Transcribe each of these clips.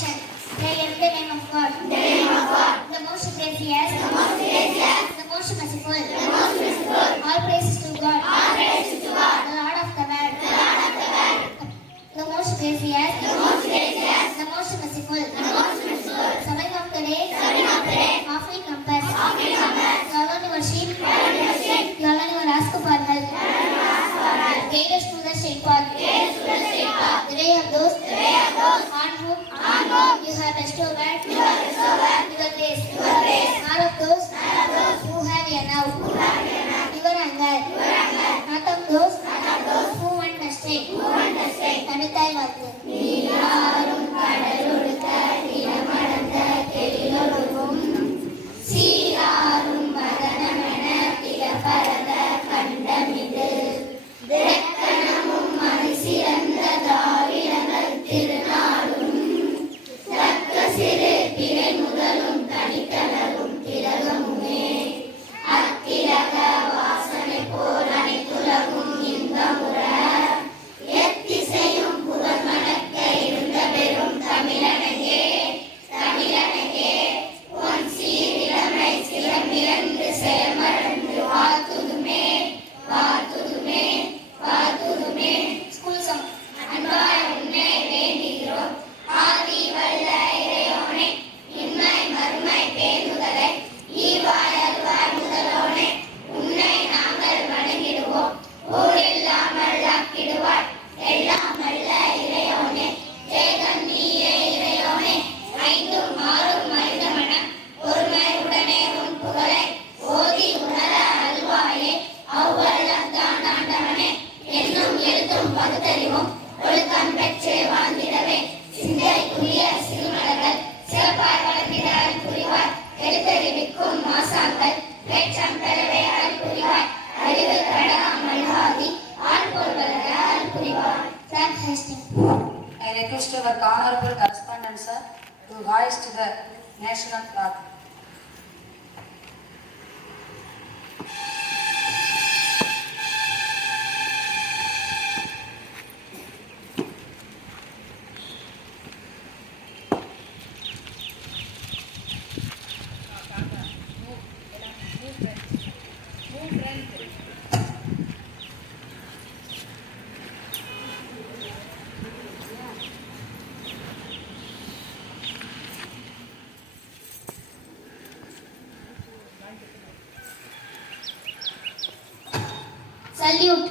salvation. Prayer the name of God. The name of God. The most gracious. The most gracious. The most merciful. The most merciful. All praises to God. All praises to God. The Lord of the world. The Lord of the world. The most gracious. The most you have bestowed at you your. Your. All of those, all of those who have enough, who have. Your anger, your anger. Not of those, not of those who understand, who understand. Tamitai me. எழுத்தும் பகுத்தறிவும் ஒழுக்கம் பெற்றே வாழ்ந்திடவே. சிந்தைக்குரிய சிறுமலர்கள் சிறப்பாய் வளர்ந்திட புரிவார். எழுத்தறிவிக்கும் மாசாக்கள் வேற்றம் பெறவே அருள் புரிவாய் அறிவு கடலாம் மல்காதி ஆள் போல் வளர அருள் புரிவாய் I request our honorable correspondent sir to voice to the national flag. Salute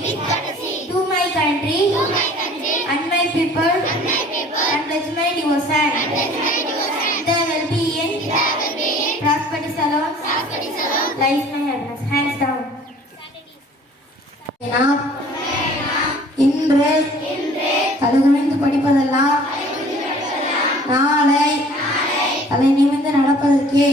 courtesy to my country and my people and pledge my devotion. There will be in prosperity salon lies my happiness. Hands down. இன்று தகுதிந்து படிப்பதெல்லாம் நாளை தலை நிமிர்ந்து நடப்பதற்கே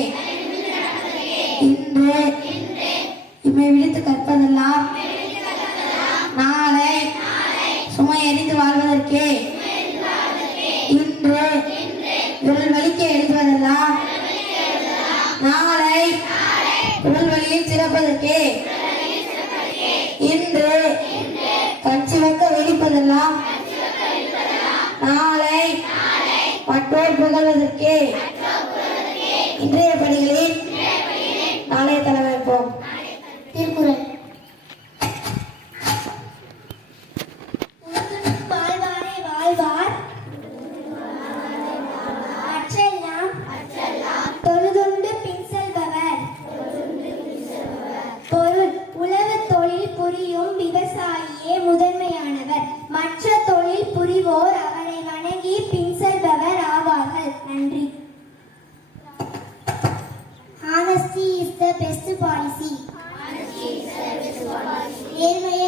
புகழ்வதற்கே இன்றைய பணிகளில் நாளைய தலைமைப்போம் திருக்குறள். தொழுதுண்டு பின் செல்பவர். பொருள் தொழில் புரியும் விவசாயியே முதன்மையானவர். மற்ற தொழில் புரிவோர் Honesty is the best policy. நேர்மையை